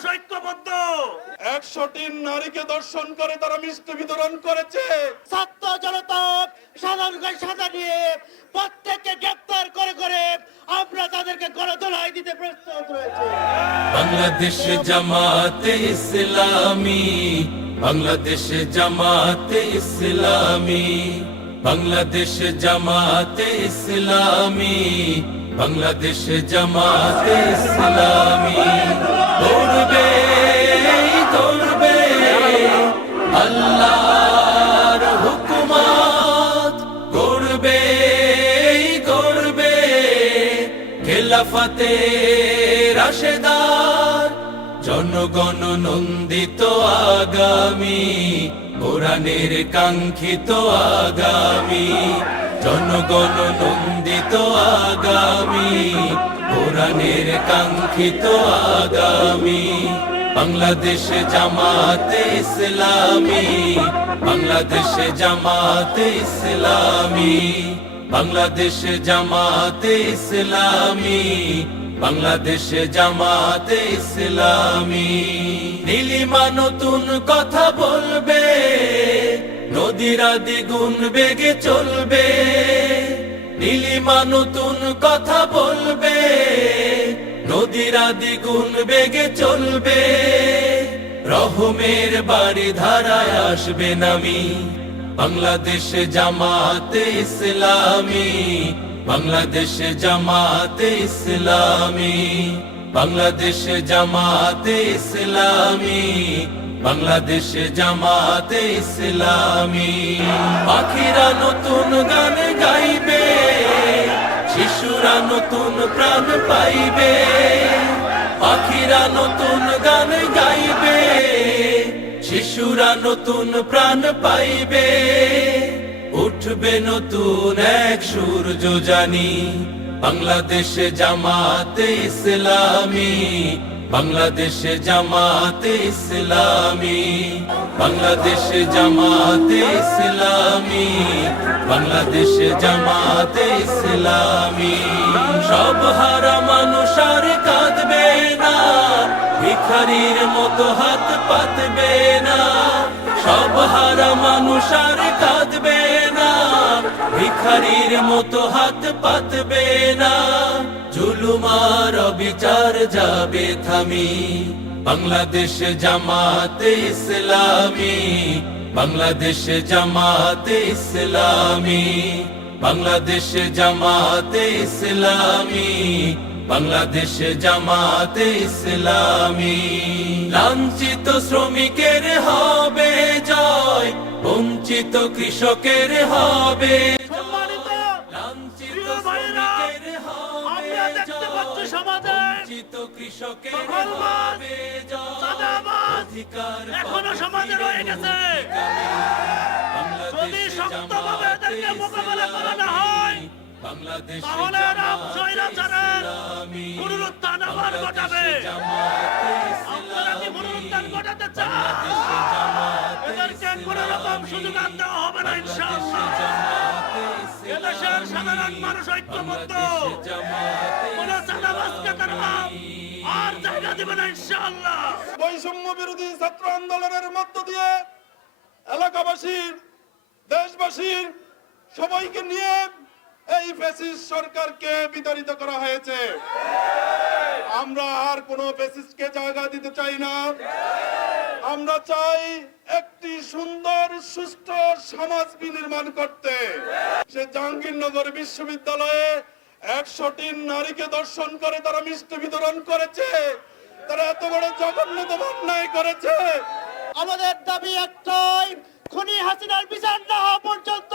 মানুষ ঐক্যবদ্ধ। 100টি নারীকে দর্শন করে তারা মিষ্টি বিতরণ করেছে। ছাত্র জনতা সাধারণকে সাজা নিয়ে প্রত্যেককে গ্রেপ্তার করে করে আমরা তাদেরকে গণধোলাই দিতে প্রস্তুত রয়েছে। বাংলাদেশ জামাতে ইসলামী, বাংলাদেশ জামাতে ইসলামী, বাংলাদেশ জামাতে ইসলামী, বাংলাদেশ জামাতে ইসলামী। দৌড়বে দৌড়বে আল্লাহর হুকুমত, গড়বে গড়বে খেলাফতে রাশেদার, জনগণ নন্দিত আগামী, কোরআনের কাঙ্ক্ষিত আগামী, জনগণ নন্দিত আগামী, কোরআনের কাঙ্ক্ষিত আগামী। বাংলাদেশ জামাতে ইসলামী, বাংলাদেশ জামাতে ইসলামী, বাংলাদেশ জামাতে ইসলামী, বাংলাদেশ জামাতে ইসলামী। নীলিমা নতুন কথা বলবে, নদীরা দ্বিগুণ বেগে চলবে। নীলিমা নতুন কথা বলবে, নদীরা দ্বিগুণ বেগে চলবে। রহমের বাড়ি ধারায় আসবে নামি, বাংলাদেশ জামাতে ইসলামী, বাংলাদেশ জামাতে ইসলামী, বাংলাদেশ জামাতে ইসলামী, বাংলাদেশ জামাতে ইসলামী। পাখিরা নতুন গান গাইবে, শিশুরা নতুন প্রাণ পাইবে। পাখিরা নতুন গান গাইবে, শিশুরা নতুন প্রাণ পাইবে। উঠবে নতুন এক সূর্য জানি, বাংলাদেশ জামাতে ইসলামী, বাংলাদেশ জামাতে ইসলামী, বাংলাদেশ জামাতে ইসলামী, বাংলাদেশ জামাতে ইসলামী। সব হারা মানুষ আর কাঁদবে না, ভিখারির মতো হাত পাতবে না। সব হারা মানুষ আর কাঁদবে না, ভিখারির মতো হাত পাতবে না। জুলুমার বিচার যাবে থামি, বাংলাদেশ জামাতে ইসলামী, বাংলাদেশ জামাতে ইসলামী, বাংলাদেশ জামাতে ইসলামী, বাংলাদেশ জামাতে ইসলামী। লাঞ্ছিত শ্রমিকের হবে জয়, বঞ্চিত কৃষকের হবে সম্মানিত লাঞ্ছিত প্রিয় ভাইরা, শ্রমিকের হবে আমরা দেখতে পাচ্ছি জয়, সমাজে বঞ্চিত কৃষকের দখলবাজ, হবে জয়। চাঁদাবাজ অধিকার এখনো সমাজে রয়ে গেছে। যদি শক্তভাবে এদেরকে মোকাবেলা করা না হয়, বাংলাদেশ তাহলে এরা স্বৈরাচারের পুনরুত্থান আবার ঘটাবে। আপনারা কি পুনরুত্থান ঘটাতে চান? এদেরকে কোনো রকম সুযোগ আর দেওয়া হবে না ইনশাআল্লাহ। এদেশের সাধারণ মানুষ ঐক্যবদ্ধ, কোন চাঁদাবাজকে তারা আর জায়গা দেবে না ইনশাআল্লাহ। বৈষম্য বিরোধী ছাত্র আন্দোলনের মধ্য দিয়ে এলাকাবাসীর, দেশবাসীর সবাইকে নিয়ে এই ফ্যাসিস্ট সরকারকে বিতাড়িত করা হয়েছে। আমরা আর কোনো ফ্যাসিস্টকে জায়গা দিতে চাই না। আমরা চাই একটি সুন্দর সুষ্ঠু সমাজ বিনির্মাণ করতে। সে জাহাঙ্গীরনগর বিশ্ববিদ্যালয়ে 100টি নারীকে দর্শন করে তারা মিষ্টি বিতরণ করেছে। তারা এত বড় জঘন্যতম অন্যায় করেছে। আমাদের দাবি একটাই, খুনি হাসিনার বিচার না হওয়া পর্যন্ত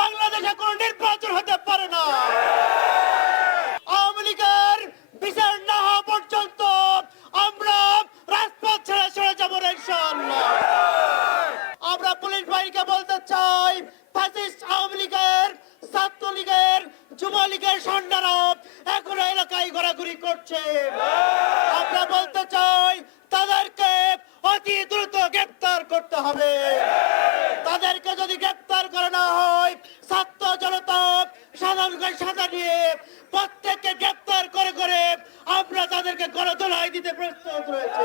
বাংলাদেশে কোনো নির্বাচন হতে পারে না। আওয়ামী লীগের বিচার না হওয়া পর্যন্ত আমরা রাজপথ ছেড়ে সরে যাবো না ইনশাআল্লাহ। আমরা পুলিশ বাহিনীকে বলতে চাই, ফ্যাসিস্ট আওয়ামী লীগের, ছাত্রলীগের, যুবলীগের সৈন্যরা এখনো এলাকায় ঘোরাঘুরি করছে। আমরা বলতে চাই তাদেরকে অতি দ্রুত গ্রেপ্তার করতে হবে। তাদেরকে যদি গ্রেপ্তার করা না হয়, ছাত্র জনতা সাধারণকে সাজা নিয়ে প্রত্যেককে গ্রেপ্তার করে করে আমরা তাদেরকে গণধোলাই দিতে প্রস্তুত রয়েছে